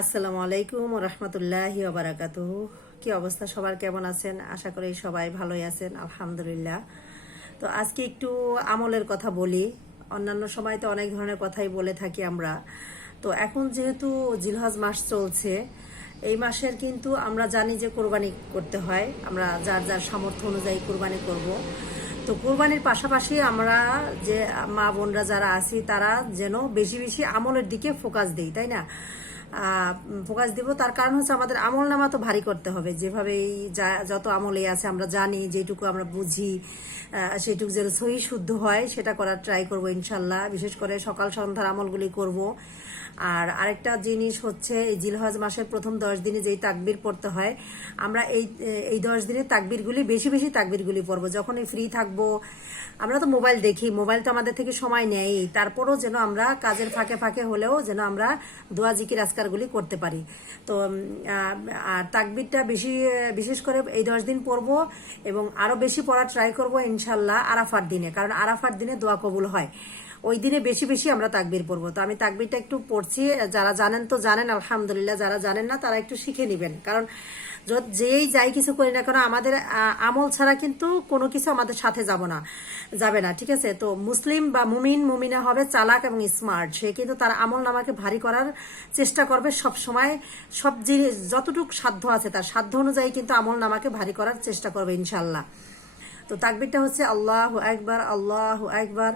আসসালামু আলাইকুম রহমতুল্লাহি ওবারাকাতুহু। কি অবস্থা সবার, কেমন আছেন? আশা করি সবাই ভালোই আছেন, আলহামদুলিল্লাহ। তো আজকে একটু আমলের কথা বলি। অন্যান্য সময় তো অনেক ধরনের কথাই বলে থাকি আমরা। তো এখন যেহেতু জিলহজ মাস চলছে, এই মাসের কিন্তু আমরা জানি যে কোরবানি করতে হয়। আমরা যার যার সামর্থ্য অনুযায়ী কোরবানি করব। তো কোরবানির পাশাপাশি আমরা যে মা বোনরা যারা আছি তারা যেন বেশি বেশি আমলের দিকে ফোকাস দিই, তাই না? ফোকাস দিব। তার কারণ হচ্ছে আমাদের আমল নামা তো ভারী করতে হবে। যেভাবেই যত আমলে আছে আমরা জানি, যেটুকু আমরা বুঝি সেটুকু যেন সহি শুদ্ধ হয় সেটা করার ট্রাই করব ইনশাল্লাহ। বিশেষ করে সকাল সন্ধ্যার আমলগুলি করব। আর আরেকটা জিনিস হচ্ছে, এই জিলহজ মাসের প্রথম 10 দিনে যেই তাকবির পড়তে হয়, আমরা এই 10 দিনে তাকবিরগুলি বেশি বেশি তাকবিরগুলি পড়বো। যখনই ফ্রি থাকবো, আমরা তো মোবাইল দেখি, মোবাইল তো আমাদের থেকে সময় নেয়, তারপরও যেন আমরা কাজের ফাঁকে ফাঁকে হলেও যেন আমরা দোয়া জিকির আজকারগুলি করতে পারি। তো আর তাকবিরটা বিশেষ করে এই 10 দিন পড়বো এবং আরো বেশি পড়ার ট্রাই করবো ইনশাল্লাহ আরাফার দিনে, কারণ আরাফার দিনে দোয়া কবুল হয়। ওই দিনে বেশি বেশি আমরা তাকবির পড়বো। তো আমি তাকবিরটা একটু পড়ছি। যারা জানেন তো জানেন, আলহামদুলিল্লাহ। যারা জানেন না তারা একটু শিখে নেবেন, কারণ যেই যাই কিছু করি না কেন আমাদের আমল ছাড়া কিন্তু কোনো কিছু আমাদের সাথে যাবে না, ঠিক আছে? তো মুসলিম বা মুমিনা হবে চালাক এবং স্মার্ট। সে কিন্তু তার আমল নামাকে ভারী করার চেষ্টা করবে সব সময়। সব জিনিস যতটুকু সাধ্য আছে তার সাধ্য অনুযায়ী কিন্তু আমল নামাকে ভারী করার চেষ্টা করবে ইনশাল্লাহ। তো তাকবীরটা হচ্ছে আল্লাহু আকবার, আল্লাহু আকবার,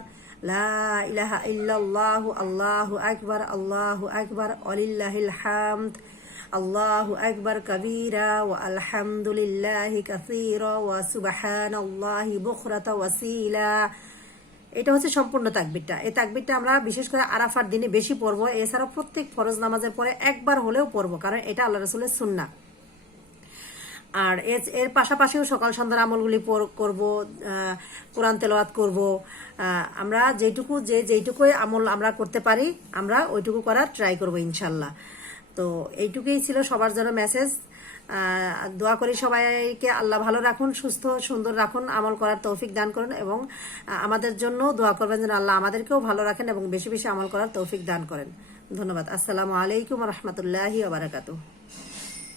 লা ইলাহা ইল্লাল্লাহু, আল্লাহু আকবার, আল্লাহু আকবার, ওয়ালিল্লাহিল হামদ, আল্লাহু আকবার কাবীরা ওয়া আলহামদুলিল্লাহি কাসীরা ওয়া সুবহানাল্লাহি বুকরাতা ওয়াসিলা। এটা হচ্ছে সম্পূর্ণ তাকবীরটা। এই তাকবীরটা আমরা বিশেষ করে আরাফার দিনে বেশি পড়বো। এছাড়া প্রত্যেক ফরজ নামাজের পরে একবার হলেও পড়বো, কারণ এটা আল্লাহ রাসূলের সুন্নাহ। আর এর পাশাপাশিও সকাল সন্ধ্যার আমলগুলি করব, কোরআন তেলাওয়াত করব। আমরা যেইটুকুই আমল আমরা করতে পারি আমরা ওইটুকু করার ট্রাই করব ইনশাল্লাহ। তো এইটুকুই ছিল সবার জন্য মেসেজ। দোয়া করি সবাইকে আল্লাহ ভালো রাখুন, সুস্থ সুন্দর রাখুন, আমল করার তৌফিক দান করুন এবং আমাদের জন্য দোয়া করবেন যেন আল্লাহ আমাদেরকেও ভালো রাখেন এবং বেশি বেশি আমল করার তৌফিক দান করেন। ধন্যবাদ। আসসালামু আলাইকুম রহমতুল্লাহি ওয়া বারাকাতুহু।